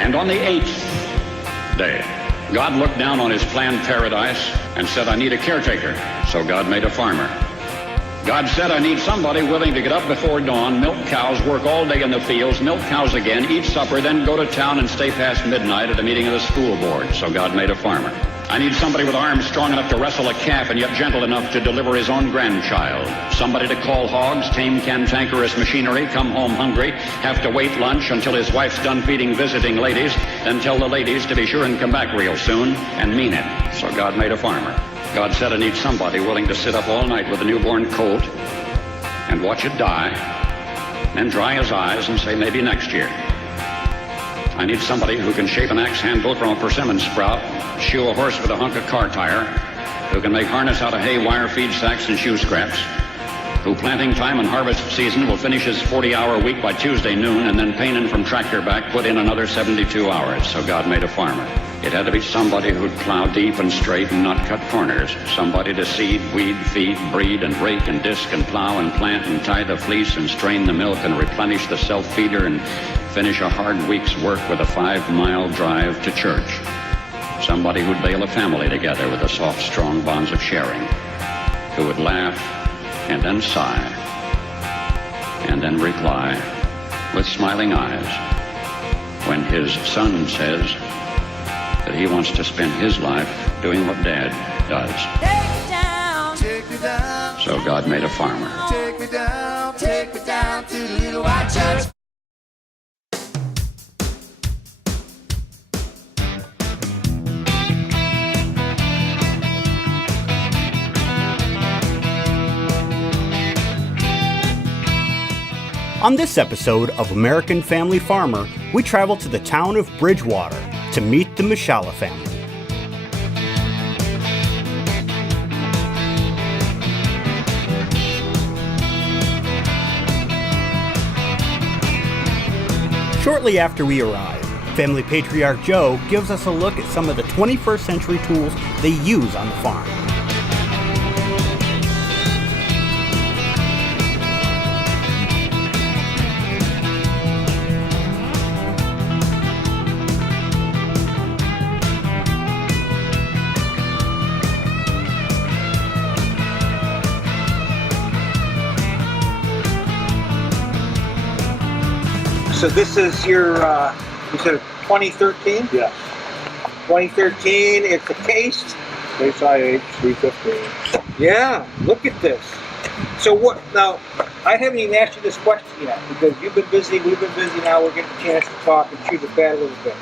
And on the 8th day, God looked down on his planned paradise and said, I need a caretaker. So God made a farmer. God said, I need somebody willing to get up before dawn, milk cows, work all day in the fields, milk cows again, eat supper, then go to town and stay past midnight at a meeting of the school board. So God made a farmer. I need somebody with arms strong enough to wrestle a calf and yet gentle enough to deliver his own grandchild. Somebody to call hogs, tame cantankerous machinery, come home hungry, have to wait lunch until his wife's done feeding visiting ladies, then tell the ladies to be sure and come back real soon, and mean it. So God made a farmer. God said, I need somebody willing to sit up all night with a newborn colt and watch it die, and dry his eyes and say, maybe next year. I need somebody who can shape an axe handle from a persimmon sprout, shoe a horse with a hunk of car tire, who can make harness out of hay, wire, feed sacks, and shoe scraps, who planting time and harvest season will finish his 40-hour week by Tuesday noon, and then painting from tractor back put in another 72 hours. So God made a farmer. It had to be somebody who'd plow deep and straight and not cut corners. Somebody to seed, weed, feed, breed, and rake and disc and plow and plant and tie the fleece and strain the milk and replenish the self-feeder and finish a hard week's work with a 5-mile drive to church. Somebody who'd bail a family together with the soft, strong bonds of sharing, who would laugh and then sigh and then reply with smiling eyes when his son says that he wants to spend his life doing what Dad does. Take me down. So God made a farmer. Take me down to the little white church. On this episode of American Family Farmer, we travel to the town of Bridgewater to meet the Mushala family. Shortly after we arrive, family patriarch Joe gives us a look at some of the 21st century tools they use on the farm. So this is your, you said 2013? Yes. 2013, it's a case. Case IH 315. Yeah, look at this. So what, now, I haven't even asked you this question yet, because you've been busy, we've been busy, now we're getting a chance to talk and chew the fat a little bit.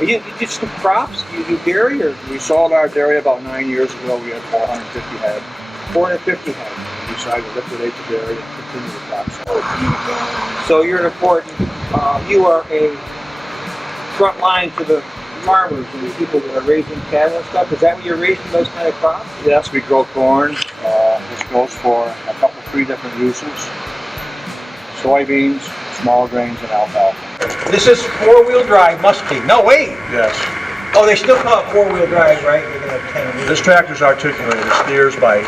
You just do crops? Do you do dairy? Or? We sold our dairy about 9 years ago. We had 450 head. 450 head. We decided to liquidate the dairy and continue the crop sales. So you're an important, you are a front line to the farmers and the people that are raising cattle and stuff. Is that what you're raising, those kind of crops? Yes, we grow corn. This goes for three different uses. Soybeans, small grains, and alfalfa. This is four-wheel drive, must be. No, wait. Yes. Oh, they still call it four-wheel drive, right? This tractor's articulated. It steers by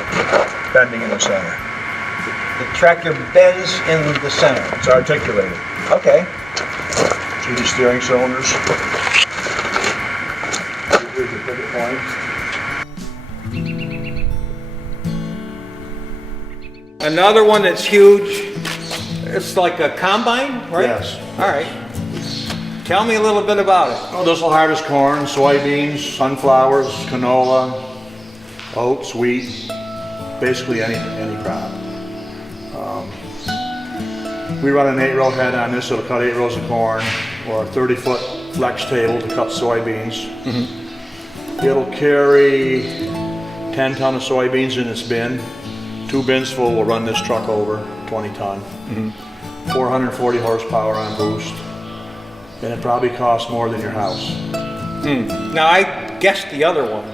bending in the center. The tractor bends in the center. It's articulated. Okay. See the steering cylinders? Here's the pivot point. Another one that's huge. It's like a combine, right? Yes. All right. Tell me a little bit about it. Oh, this will harvest corn, soybeans, sunflowers, canola, oats, wheat, basically any crop. We run an 8-row head on this, so it'll cut 8 rows of corn, or a 30-foot flex table to cut soybeans. Mm-hmm. It'll carry 10 ton of soybeans in its bin. 2 bins full will run this truck over, 20 ton. Mm-hmm. 440 horsepower on boost. And it probably costs more than your house. Now I guessed the other one.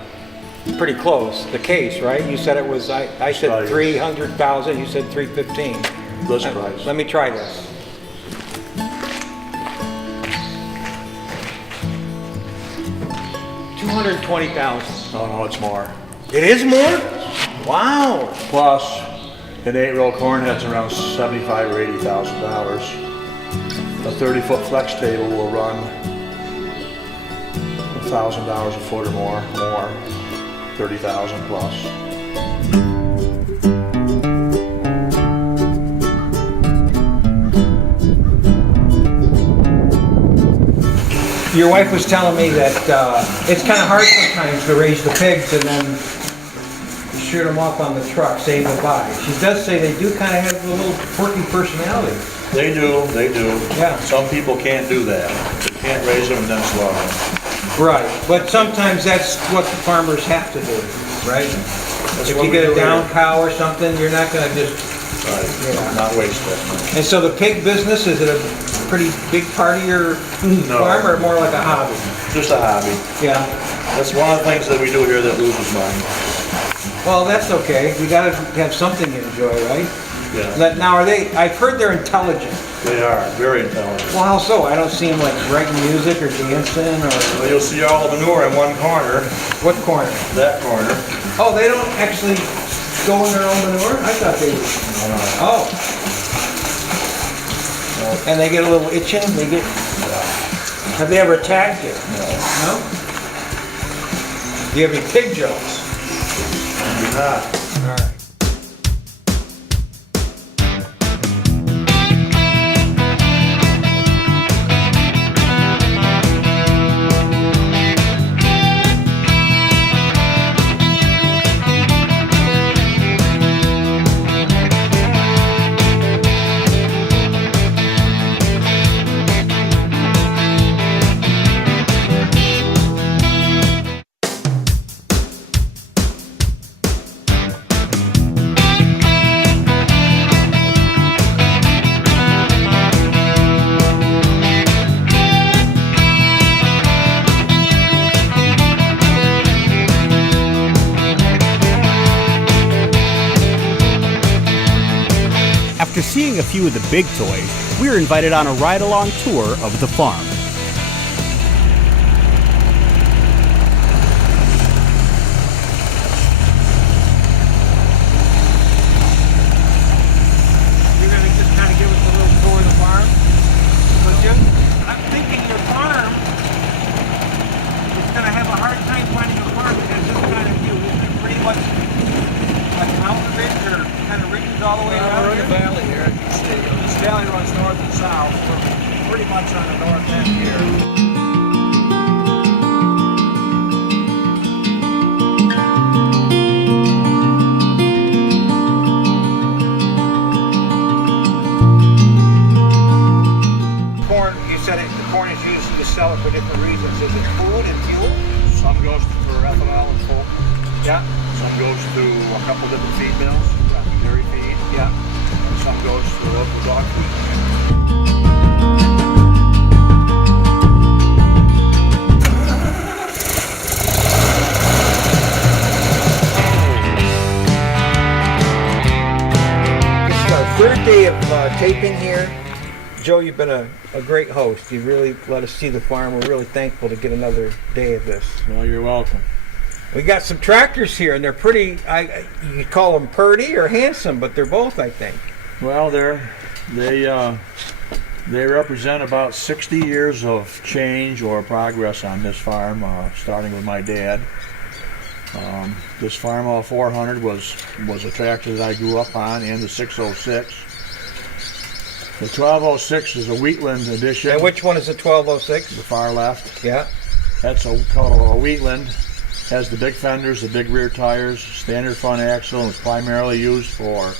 Pretty close. The case, right? You said it was, I said 300,000, you said 315. List price. Let me try this. $220,000. Oh no, it's more. It is more? Wow. Plus, an 8-row corn head's around $75,000 or $80,000. A 30-foot flex table will run $1,000 a foot or more, 30,000 plus. Your wife was telling me that it's kind of hard sometimes to raise the pigs and then shoot them off on the truck, say goodbye. She does say they do kind of have a little quirky personality. They do. Yeah. Some people can't do that. They can't raise them and then slaughter them. Right, but sometimes that's what the farmers have to do, right? That's If what you we get do a down here. cow or something, you're not gonna just, Right. Not waste that money. and so the pig business, is it a pretty big part of your farm or more like a hobby? Just a hobby. Yeah, That's one of the things that we do here that loses money. well, that's okay, you gotta have something to enjoy, right? Yeah. Now, I've heard they're intelligent. They are very intelligent. Well, how so? I don't see them like writing music or dancing or, Well, you'll see all the manure in one corner, what corner? that corner. Oh, they don't actually go in their own manure? I thought they would. Oh. And they get a little itching, have they ever attacked you? No? Do you have any pig jokes? Do not. All right. After seeing a few of the big toys, we were invited on a ride-along tour of the farm. You're going to just kind of give us a little tour of the farm, would you? I'm thinking your farm is going to have a hard time finding a farm that has this kind of view. Isn't it pretty much like mountain ridge or kind of ridges all the way around We're in here? the valley here. You can see this valley runs north and south. We're pretty much on the north end here. Corn, you said the corn is used to sell it for different reasons. Is it food and fuel? Some goes for ethanol and fuel. Yeah. Some goes to a couple different feed mills, dairy feed. Yeah. And some goes to the local dog feed. This is our third day of taping here. Joe, you've been a great host. You've really let us see the farm. We're really thankful to get another day of this. Well, you're welcome. We got some tractors here, and they're pretty, you could call them purty or handsome, but they're both, I think. Well, they represent about 60 years of change or progress on this farm, starting with my dad. This Farmall 400 was a tractor that I grew up on, and the 606. The 1206 is a Wheatland edition. And which one is the 1206? The far left. Yeah. That's called a Wheatland. Has the big fenders, the big rear tires, standard front axle, and it's primarily used for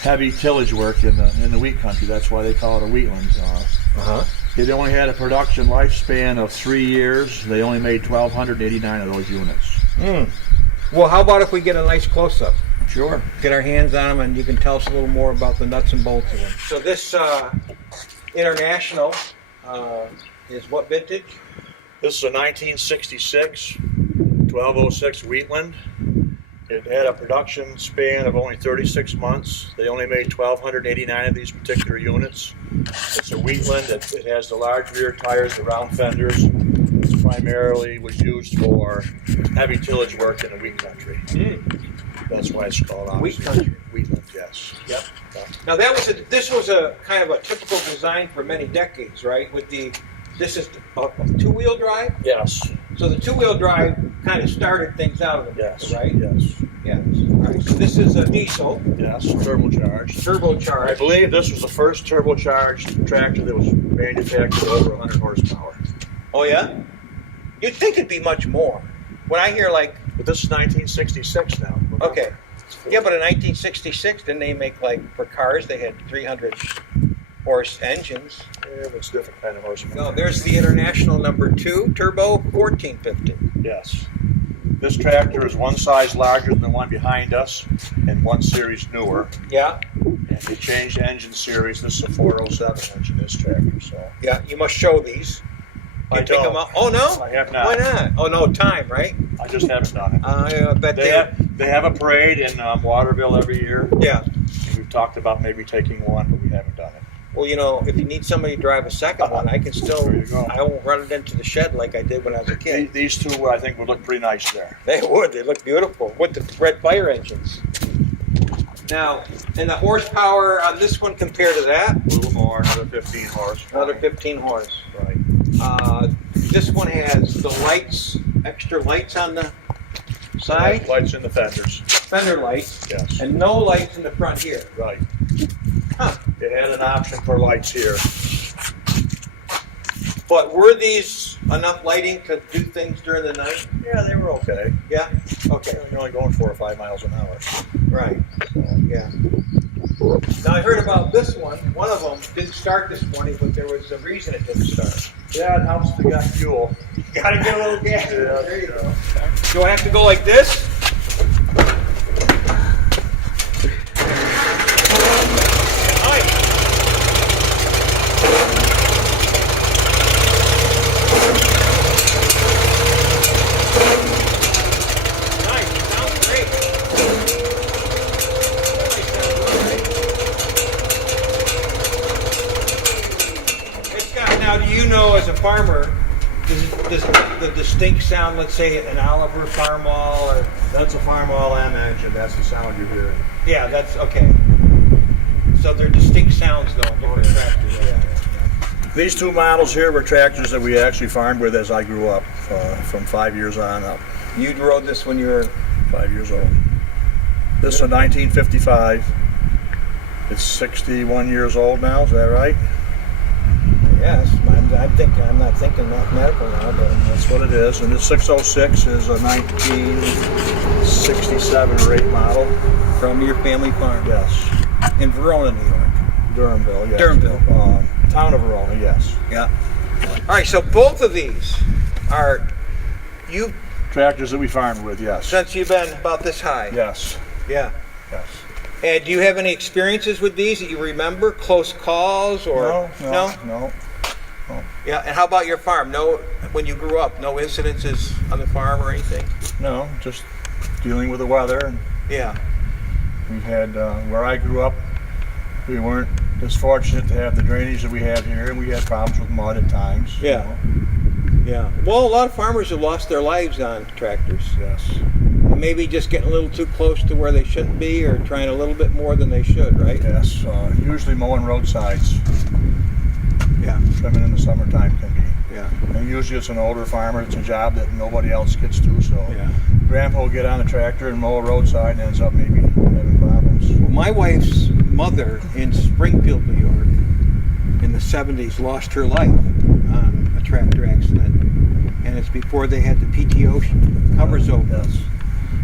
heavy tillage work in the wheat country. That's why they call it a Wheatland. It only had a production lifespan of 3 years. They only made 1,289 of those units. Well, how about if we get a nice close-up? Sure. Get our hands on them, and you can tell us a little more about the nuts and bolts of them. So this International is what vintage? This is a 1966 1206 Wheatland. It had a production span of only 36 months. They only made 1,289 of these particular units. It's a Wheatland. It has the large rear tires, the round fenders. It primarily was used for heavy tillage work in the wheat country. That's why it's called obviously, Wheat country. Wheatland, yes. Yep. Now this was a kind of a typical design for many decades, right? This is a two-wheel drive? Yes. So the two-wheel drive kind of started things out a bit, Yes. right? Yes. Yes. All right. So this is a diesel, Yes. Turbocharged. I turbocharged. believe this was the first turbocharged tractor that was manufactured over 100 horsepower. Oh yeah. You'd think it'd be much more. When I hear like, But this is 1966 now. remember? okay, yeah, but in 1966, didn't they make like for cars they had 300 horse engines? Yeah, but it's different kind of horsepower. No, there's the International number 2 turbo 1450. Yes. This tractor is one size larger than the one behind us and one series newer. Yeah, And they changed the engine series. This is a 407 engine, this tractor. So yeah. You must show these. I You take them don't. out. Oh no. I have not. Why not? Oh no, time, right? I just haven't done it. I bet They have a parade in Waterville every year. Yeah. And we've talked about maybe taking one, but we haven't done it. Well, you know, if you need somebody to drive a second one, I can still. There you go. I won't run it into the shed like I did when I was a kid. These two, I think, would look pretty nice there. They would. They look beautiful with the red fire engines. Now, and the horsepower on this one compared to that, A little more, another 15 horse. another 15 horse. Right. This one has the lights, extra lights on the side, Lights in the fenders. fender lights, Yes. and no lights in the front here. Right. Huh. They had an option for lights here. But were these enough lighting to do things during the night? Yeah, they were okay. Yeah. Okay. They're only going 4 or 5 miles an hour. Right. Yeah. Now I heard about this one. One of them didn't start this morning, but there was a reason it didn't start. Yeah, it helps to get fuel. You gotta get a little gas. Yeah, There you go. Do I have to go like this? Nice. Sounds great. It's got, now, do you know as a farmer, does the distinct sound, let's say, an Oliver Farmall or That's a Farmall M engine. That's the sound you're hearing. yeah, that's okay. So they're distinct sounds though, different tractors. Yeah. These two models here were tractors that we actually farmed with as I grew up, from 5 years on up. You rode this when you were 5 years old. This is a 1955. It's 61 years old now. Is that right? yes. I'm not thinking mathematical now, but That's what it is. And this 606 is a 1967 or 8 model. from your family farm Yes. in Verona, New York. Durhamville, yes. Durhamville. Town of Verona, yes. Yeah. All right. So both of these are you Tractors that we farmed with, yes. since you've been about this high. Yes. Yeah. Yes. And do you have any experiences with these that you remember? Close calls or No. Yeah. And how about your farm? No, when you grew up, no incidences on the farm or anything? No, just dealing with the weather. And Yeah. we've had, where I grew up, we weren't as fortunate to have the drainage that we have here, and we had problems with mud at times. you Yeah. know. Yeah. Well, a lot of farmers have lost their lives on tractors. Yes. Maybe just getting a little too close to where they shouldn't be, or trying a little bit more than they should, right? Yes. Usually mowing roadsides, Yeah. trimming in the summertime can be. Yeah. And usually it's an older farmer. It's a job that nobody else gets to. So Yeah. Grandpa will get on the tractor and mow a roadside and ends up maybe having problems. My wife's mother in Springfield, New York, in the 70s, lost her life on a tractor accident, and it's before they had the PTO covers open. Yes.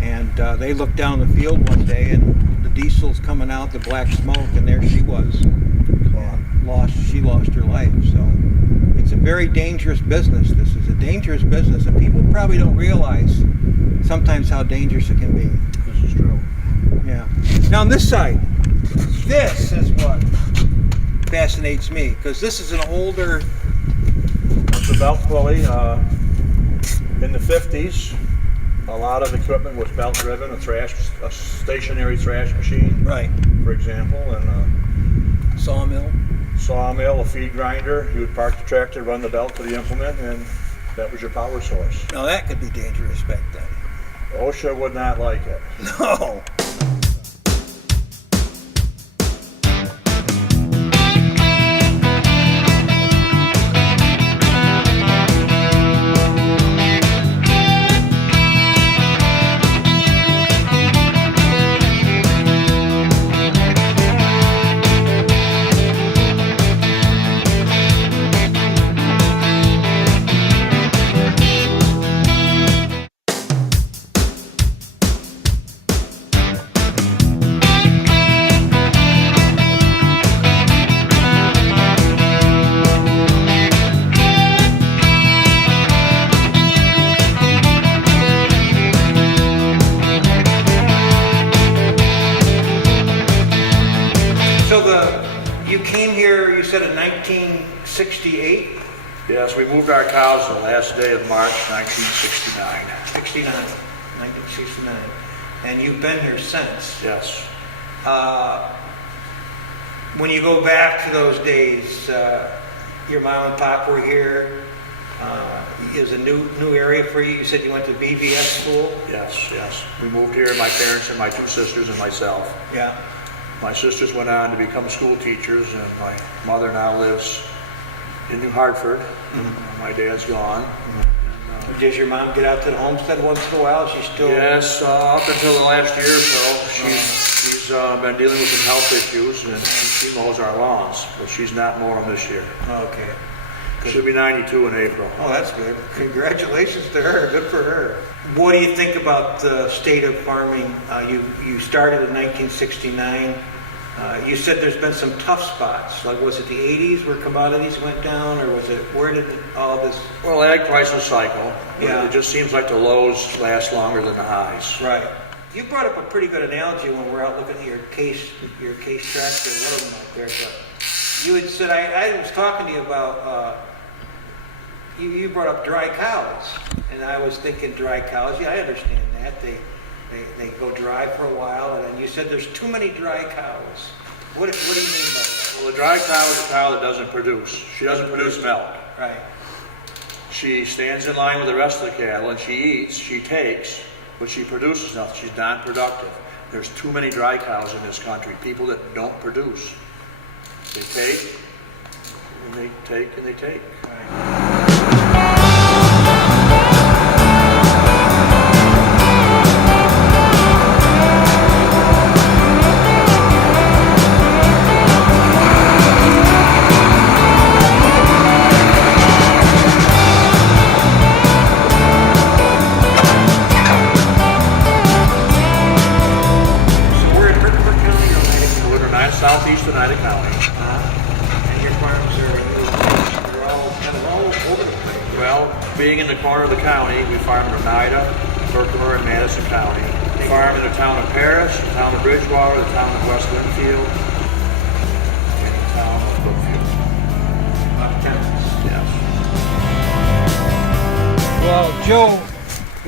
And they looked down the field one day, and the diesel's coming out, the black smoke, and there she was. She lost her life. So it's a very dangerous business. This is a dangerous business, and people probably don't realize sometimes how dangerous it can be. This is true. Yeah. Now on this side, this is what fascinates me, because this is an older. It's a belt pulley. In the 50s, a lot of equipment was belt driven, a stationary thrash machine, Right. for example, and a Sawmill. sawmill, a feed grinder. You would park the tractor, run the belt to the implement, and that was your power source. Now that could be dangerous back then. OSHA would not like it. No. 1968? Yes, we moved our cows the last day of March 1969. 1969. And you've been here since. Yes. When you go back to those days, your mom and pop were here. It was a new area for you. You said you went to BVS school? Yes. We moved here, my parents and my two sisters and myself. Yeah. My sisters went on to become school teachers, and my mother now lives in New Hartford. My dad's gone. Does your mom get out to the homestead once in a while? She's still... Yes, up until the last year or so, she's been dealing with some health issues, and she mows our lawns, but she's not mowing them this year. Okay. She'll be 92 in April. Oh, that's good. Congratulations to her. Good for her. What do you think about the state of farming? You started in 1969. You said there's been some tough spots. Like, was it the 80s where commodities went down, or was it, where did all this... Well, ag prices cycle. Yeah. It just seems like the lows last longer than the highs. Right. You brought up a pretty good analogy when we're out looking at your case tracks, or one of them out there, but you had said, I was talking to you about, you brought up dry cows, and I was thinking dry cows. Yeah, I understand that. They go dry for a while, and then you said there's too many dry cows. What do you mean by that? Well, the dry cow is a cow that doesn't produce. She doesn't produce milk. Right. She stands in line with the rest of the cattle, and she eats, she takes, but she produces nothing. She's non-productive. There's too many dry cows in this country, people that don't produce. They take, and they take, and they take. Right. Southeast Oneida County. And your farms are all kind of all over the place. Well, being in the corner of the county, we farm in Oneida, Herkimer, and Madison County. We farm in the town of Parrish, the town of Bridgewater, the town of West Winfield, and the town of Brookfield. Yes. Well, Joe,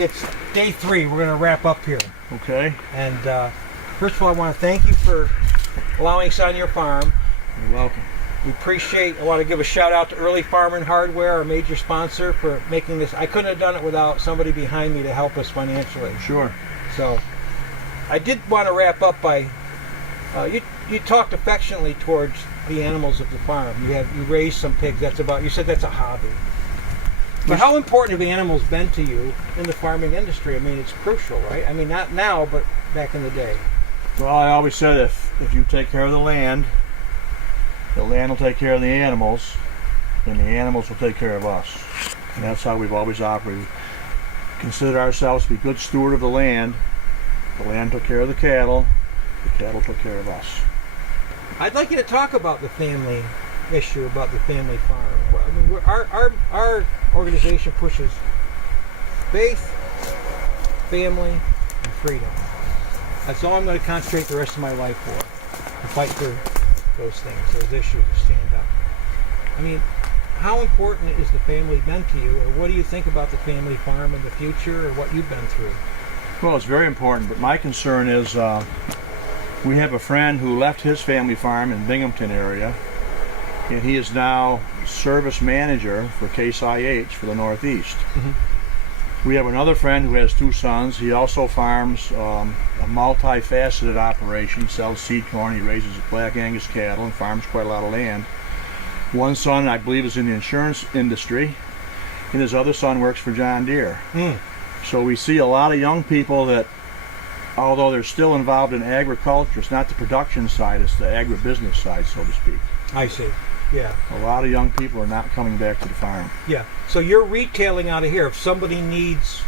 it's day 3. We're going to wrap up here. Okay. And first of all, I want to thank you for allowing us on your farm. You're welcome. We appreciate, I want to give a shout out to Early Farm and Hardware, our major sponsor, for making this. I couldn't have done it without somebody behind me to help us financially. Sure. So, I did want to wrap up by, you talked affectionately towards the animals of the farm. You raised some pigs. You said that's a hobby. But how important have animals been to you in the farming industry? I mean, it's crucial, right? I mean, not now, but back in the day. Well, I always said if you take care of the land will take care of the animals, and the animals will take care of us. And that's how we've always operated. Consider ourselves to be good steward of the land took care of the cattle took care of us. I'd like you to talk about the family issue, about the family farm. I mean, our organization pushes faith, family, and freedom. That's all I'm going to concentrate the rest of my life for. To fight for those things, those issues, to stand up. I mean, how important is the family been to you, or what do you think about the family farm in the future, or what you've been through? Well, it's very important, but my concern is we have a friend who left his family farm in Binghamton area, and he is now service manager for Case IH for the Northeast. Mm-hmm. We have another friend who has 2 sons. He also farms a multifaceted operation, sells seed corn, he raises black Angus cattle, and farms quite a lot of land. One son, I believe, is in the insurance industry, and his other son works for John Deere. So we see a lot of young people that, although they're still involved in agriculture, it's not the production side, it's the agribusiness side, so to speak. I see. Yeah. A lot of young people are not coming back to the farm. Yeah. So you're retailing out of here. If somebody needs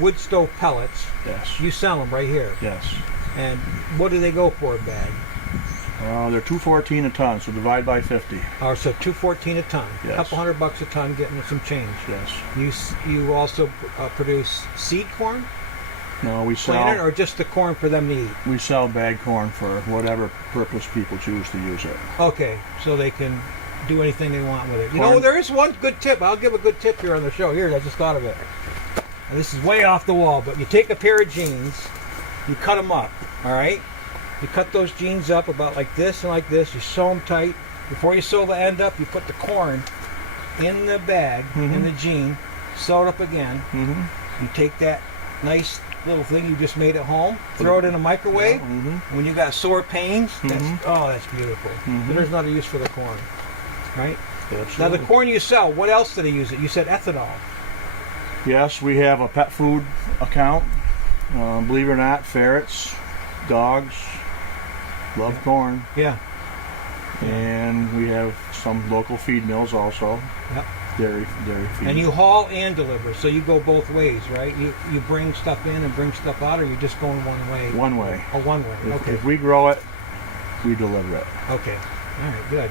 wood stove pellets, Yes. you sell them right here. Yes. And what do they go for a bag? They're $2.14 a ton, so divide by 50. Or so $2.14 a ton. Yes. A couple $100 a ton, getting some change. Yes. You also produce seed corn, No, we planted, sell. or just the corn for them to eat? We sell bag corn for whatever purpose people choose to use it. Okay, so they can do anything they want with it. You know, there is one good tip. I'll give a good tip here on the show. Here, I just thought of it. And this is way off the wall, but you take a pair of jeans, you cut them up, all right? You cut those jeans up about like this and like this. You sew them tight. Before you sew the end up, you put the corn in the bag, in the jean, sew it up again. You take that nice little thing you just made at home, throw it in a microwave. When you got sore pains, that's beautiful. There's another use for the corn, right? Absolutely. Now the corn you sell, what else do they use it? You said ethanol. Yes, we have a pet food account. Believe it or not, ferrets, dogs love corn. Yeah. And we have some local feed mills also. Yep. Dairy feed. And you haul and deliver, so you go both ways, right? You bring stuff in and bring stuff out, or you're just going one way? One way. Oh, one way. Okay. If we grow it, we deliver it. Okay. All right. Good.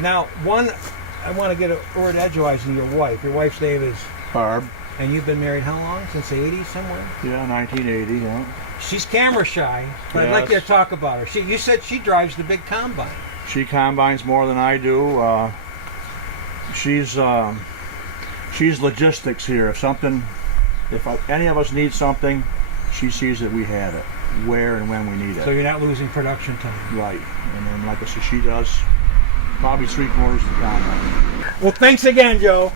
Now, I want to get a word edgewise your wife. Your wife's name is Barb. And you've been married how long? Since the 80s somewhere? Yeah, 1980. Yeah. She's camera shy, but I'd like you to talk about her. You said she drives the big combine. She combines more than I do. She's logistics here. If any of us need something, she sees that we have it, where and when we need it. So you're not losing production time. Right. And then, like I said, she does probably 3/4 the combine. Well, thanks again, Joe.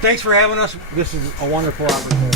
Thanks for having us. This is a wonderful opportunity.